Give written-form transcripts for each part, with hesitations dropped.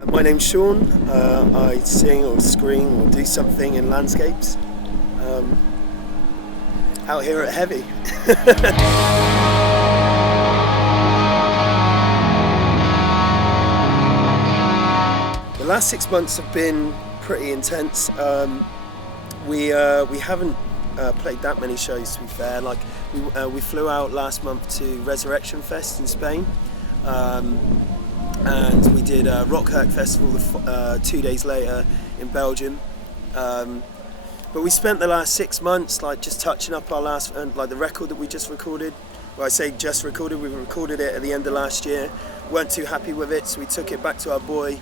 My name's Shaun. I sing or scream or do something in landscapes. Um, Out here at Heavy. The last 6 months have been pretty intense. We haven't played that many shows, to be fair. Like we flew out last month to Resurrection Fest in Spain. And we did a Rock Herc Festival 2 days later in Belgium. But we spent the last 6 months like just touching up our last, like the record that we just recorded. Well, I say just recorded, we recorded it at the end of last year. Weren't too happy with it, so we took it back to our boy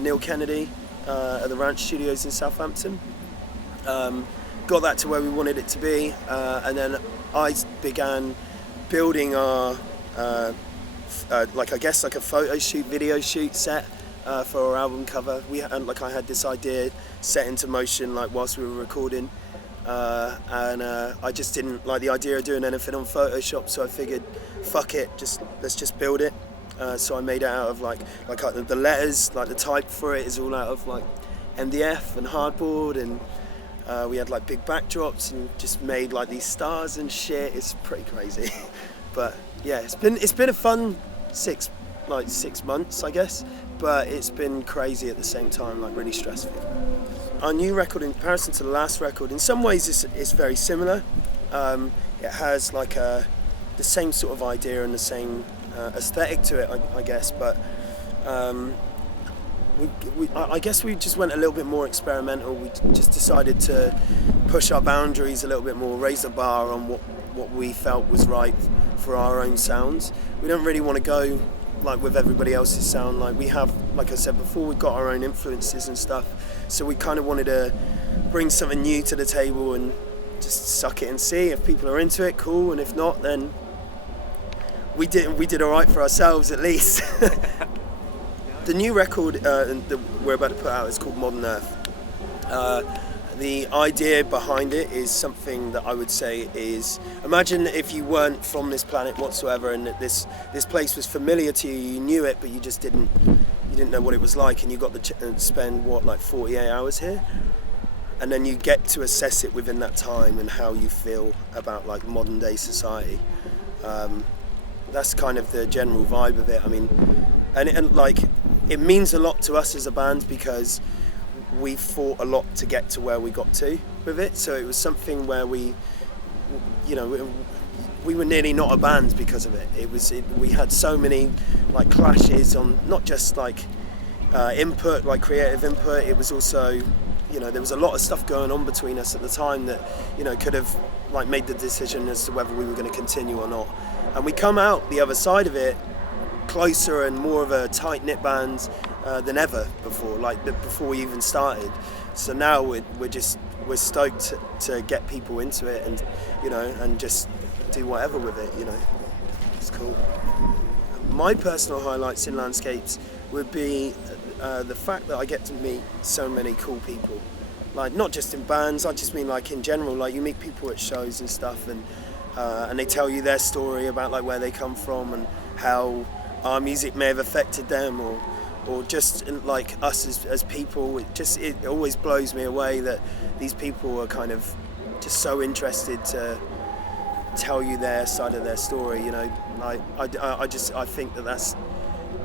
Neil Kennedy at the Ranch Studios in Southampton. Got that to where we wanted it to be, and then I began building our like a photo shoot, video shoot set for our album cover. I had this idea set into motion like whilst we were recording, and I just didn't like the idea of doing anything on Photoshop, so I figured, fuck it, let's just build it. So I made it out of like the letters, like the type for it is all out of like MDF and hardboard, and we had like big backdrops and just made like these stars and shit. It's pretty crazy. But yeah, it's been a fun 6 months, I guess, but it's been crazy at the same time, like really stressful. Our new record, in comparison to the last record, in some ways it's very similar. It has like the same sort of idea and the same aesthetic to it, I guess, but I guess we just went a little bit more experimental. We just decided to push our boundaries a little bit more, raise the bar on what we felt was right for our own sounds. We don't really want to go like with everybody else's sound. Like we have, like I said before, we've got our own influences and stuff, so we kind of wanted to bring something new to the table and just suck it and see if people are into it, cool, and if not, then we did all right for ourselves at least. The new record that we're about to put out is called Modern Earth. The idea behind it is something that I would say is, imagine if you weren't from this planet whatsoever, and that this place was familiar to you, you knew it, but you didn't know what it was like, and you got to spend like 48 hours here, and then you get to assess it within that time and how you feel about like modern day society. That's kind of the general vibe of it. I mean, and like it means a lot to us as a band because we fought a lot to get to where we got to with it. So it was something where we were nearly not a band because of it. We had so many like clashes on not just like input, like creative input. It was also, there was a lot of stuff going on between us at the time that could have like made the decision as to whether we were going to continue or not. And we come out the other side of it closer and more of a tight-knit band than ever before, like before we even started. So now we're stoked to get people into it and and just do whatever with it. It's cool. My personal highlights in landscapes would be the fact that I get to meet so many cool people, like not just in bands, I just mean like in general. Like you meet people at shows and stuff, and they tell you their story about like where they come from and how our music may have affected them, or just like us as people. It always blows me away that these people are kind of just so interested to tell you their side of their story. I think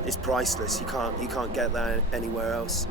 it's priceless. You can't get that anywhere else.